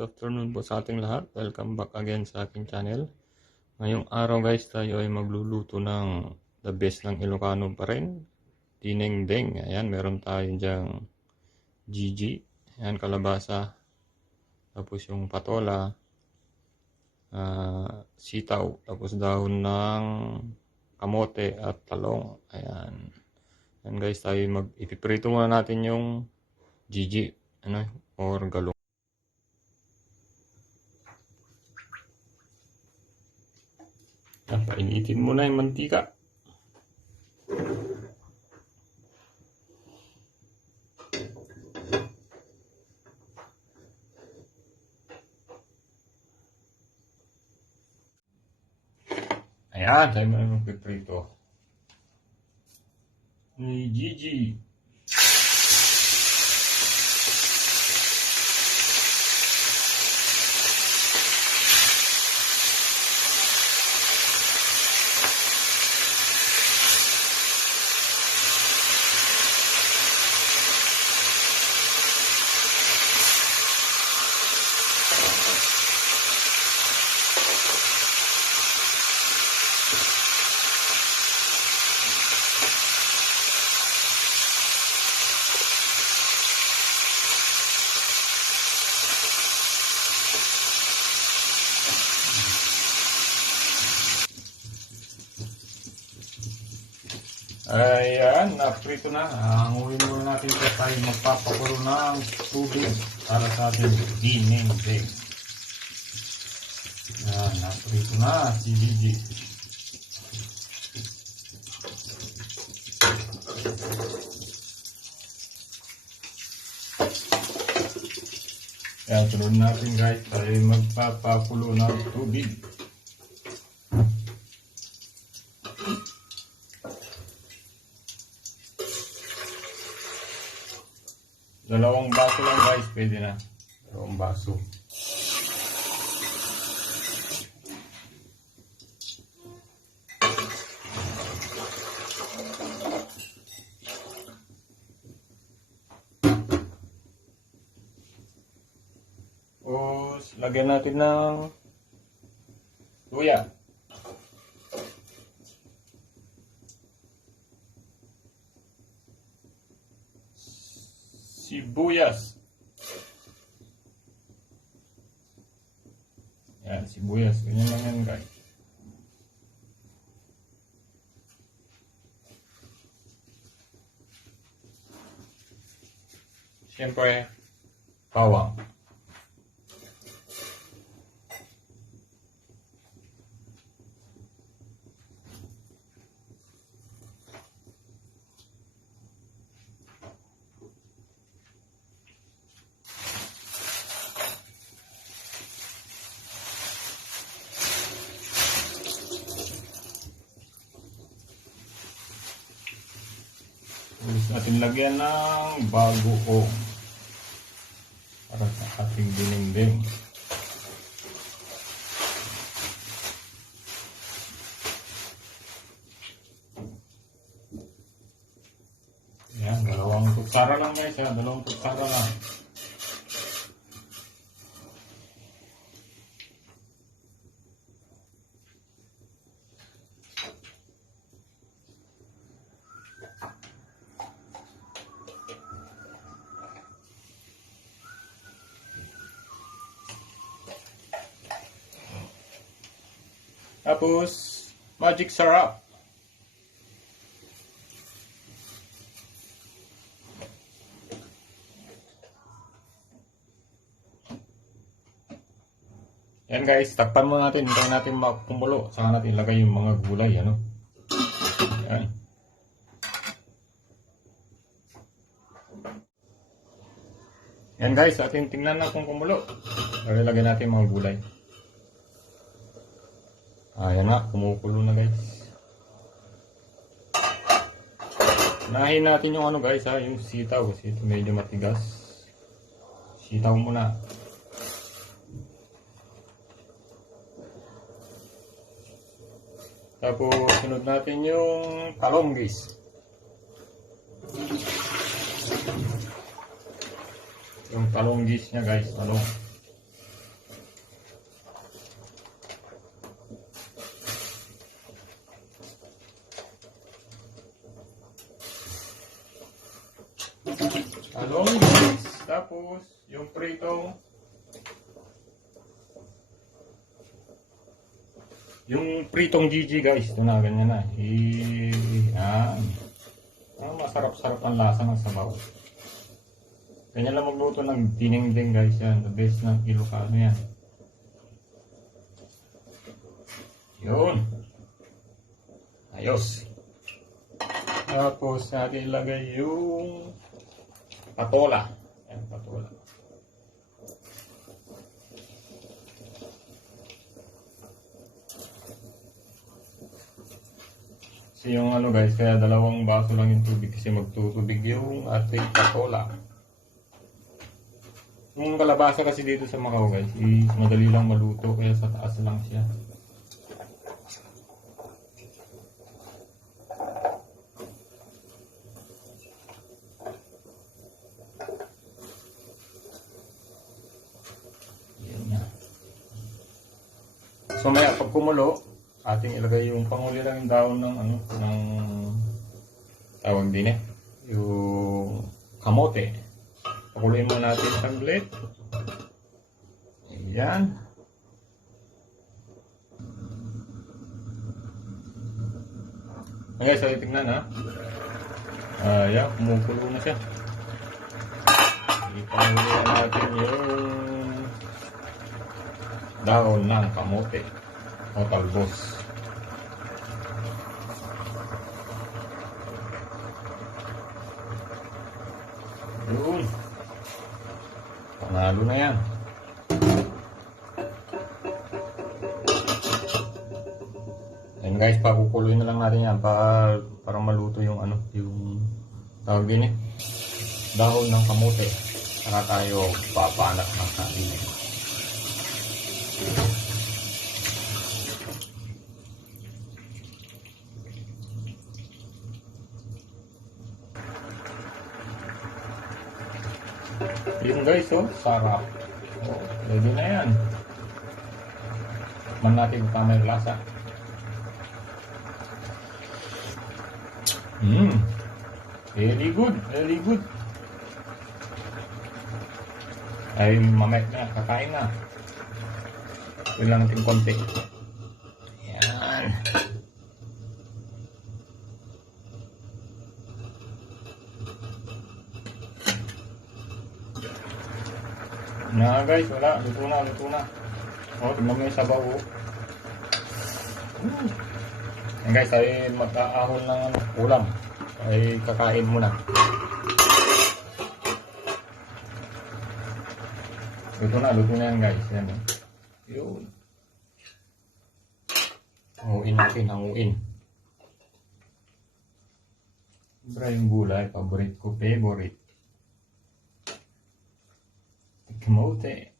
good afternoon po sa ating lahat. Welcome back again sa aking channel. Ngayong araw guys, tayo ay magluluto ng the best ng Ilocano pa rin. Dinengdeng. Ayan, meron tayo dyang Gigi. Ayan, kalabasa. Tapos yung patola. Sitaw. Tapos dahon ng kamote at talong. Ayan. Ayan guys, tayo ipiprito muna natin yung Gigi. Or galong. Painitin mo na yung mantika. Ayan, tayo mo na magpiprito. Ni Gigi. Ayan, naprito na. Hanguin muna natin ito tayo magpapakulo ng tubig para sa ating dinengdeng. Ayan, naprito na si Gigi. Ayan, sunod natin guys, tayo magpapakulo ng tubig. Dalawang baso lang guys, pwede na. Dalawang baso. Tapos, lagyan natin ng luya. Sibuyas. Yan, sibuyas. Ganyan lang yan guys. Siyempre, bawang. Tapos natin lagyan ng bagoong para sa ating dinengdeng. Ayan, dalawang kutsara lang guys. Dalawang kutsara lang. Tapos, magic syrup. Yan guys, takpan mo natin. Hintayin natin makumulo. Saka natin ilagay yung mga gulay. Yan. Yan guys, atin tingnan na kung kumulo. Lagay natin mga gulay. Ayan na, kumukulo na guys. Unahin natin yung guys yung sitaw kasi ito medyo matigas. Sitaw muna. Tapos sunod natin yung talonggis. Yung talonggis niya guys, talong. Talong guys. Tapos, yung pritong Gigi guys. Ito na, ganyan na. Yan. Masarap-sarap ang lasa ng sabaw. Ganyan lang magluto ng dinengdeng guys. Yan. The best ng Ilocano yan. Yun. Ayos. Tapos natin ilagay yung patola. Ayan, patola. Kasi yung ano guys, kaya 2 baso lang yung tubig kasi magtutubig yung ating patola. Yung kalabasa kasi dito sa Macau guys, madali lang maluto kaya sa taas lang siya. So maya pag kumulo, ating ilagay yung panguli lang yung daon ng ng tawag din yung kamote. Pakuluin mo natin saglit. Ayan. Okay, so tingnan ha. Ayan, kumukulo na siya. Ipakulo natin yung daon ng kamote o talbos. Yun. Panalo na yan. Ayan guys, pakukuluin na lang natin yan para maluto yung yung tawag din dahon ng kamote. Saka tayo papanak ng kanin. Yun guys, sarap. Ready na yan. Tikman natin kung tama yung lasa. Very good, very good. Ay, mamaya na, kakain na. Ito lang natin konti. Yan. Na guys, wala. Luto na, luto na. Tingnan mo yung sabaw. Yan guys, ay mag-aahon ng ulam. Ay kakain muna. Luto na yan guys. Yan. Yun. Hanguin natin, hanguin. Siyempre yung gulay, favorite ko, favorite. Kamote.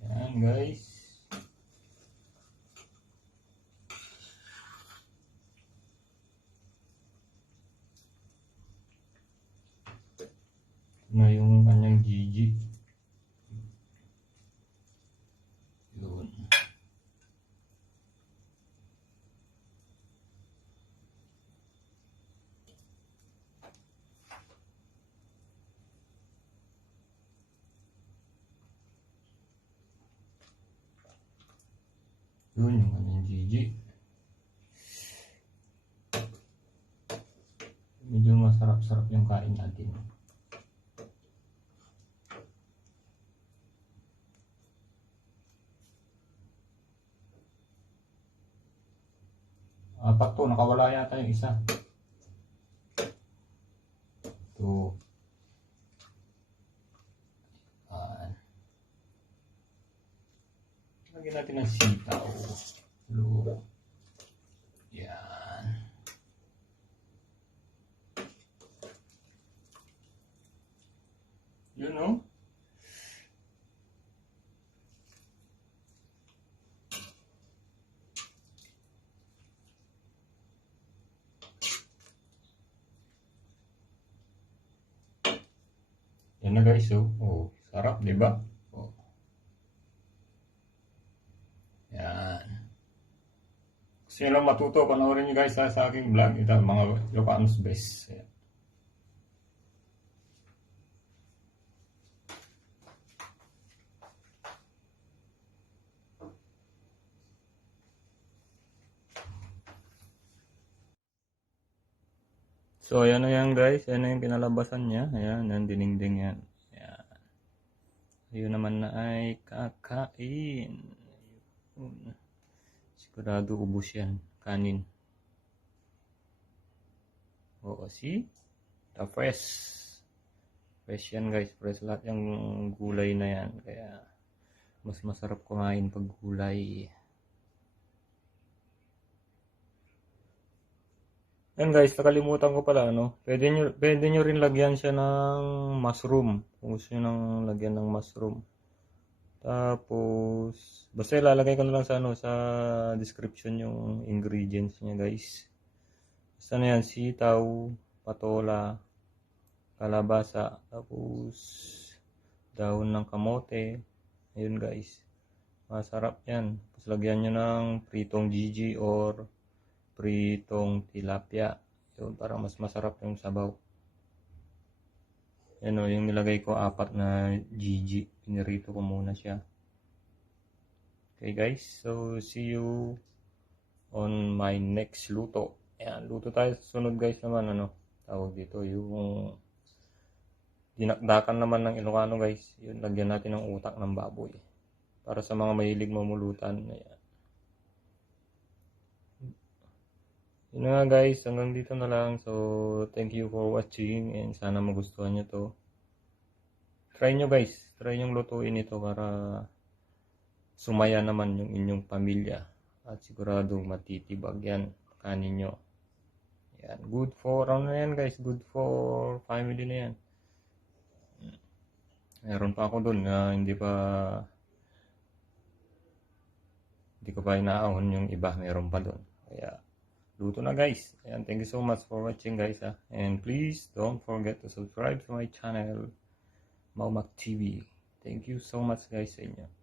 Yan guys. Na yung kanyang Gigi. Yun. Yun yung kanyang Gigi. Medyo masarap-sarap yung kain natin. Apat to, nakawala yata yung isa. Ito. Lagyan natin ng sitaw. Yan. Yun o. Yan na guys, sarap, di ba? Yan. Kasi gusto nyo lang matuto, panoorin nyo guys sa aking vlog. Ito, mga Ilocanos best. Ayan. So, ayan na yan guys. Ayan na yung pinalabasan niya. Ayan, yung dinengdeng yan. Ayan. Ayun naman na ay kakain. Ayun. Sigurado ubos yan. Kanin. Oo, see? The fresh. Fresh yan guys. Fresh lahat yung gulay na yan. Kaya, mas masarap kumain pag gulay. Yan guys, nakalimutan ko pala, ano, pwede nyo rin lagyan siya ng mushroom. Kung gusto nyo nang lagyan ng mushroom. Tapos, basta ilalagay ko na lang sa, ano, sa description yung ingredients niya guys. Basta na yan, sitaw, patola, kalabasa, tapos dahon ng kamote. Ayun guys, masarap yan. Tapos lagyan nyo ng pritong Gigi or pritong tilapia. Yun, para mas masarap yung sabaw. Yan o, yung nilagay ko 4 na Gigi. Pinirito ko muna siya. Okay guys, so see you on my next luto. Ayan, luto tayo sa sunod guys naman, ano, tawag dito, yung dinakdakan naman ng Ilocano guys. Yun, lagyan natin ng utak ng baboy. Para sa mga mahilig mamulutan. Ayan. Yun nga guys, hanggang dito na lang. So, thank you for watching and sana magustuhan nyo to. Try nyo guys, try nyo lutuin ito para sumaya naman yung inyong pamilya. At siguradong matitibag yan, kanin nyo. Yan, good for, ano na yan guys, good for family na yan. Meron pa ako dun na hindi ko pa inaahon yung iba, meron pa dun. Kaya, luto na guys. Ayan, thank you so much for watching guys. And please don't forget to subscribe to my channel, Maumac TV. Thank you so much guys sa inyo.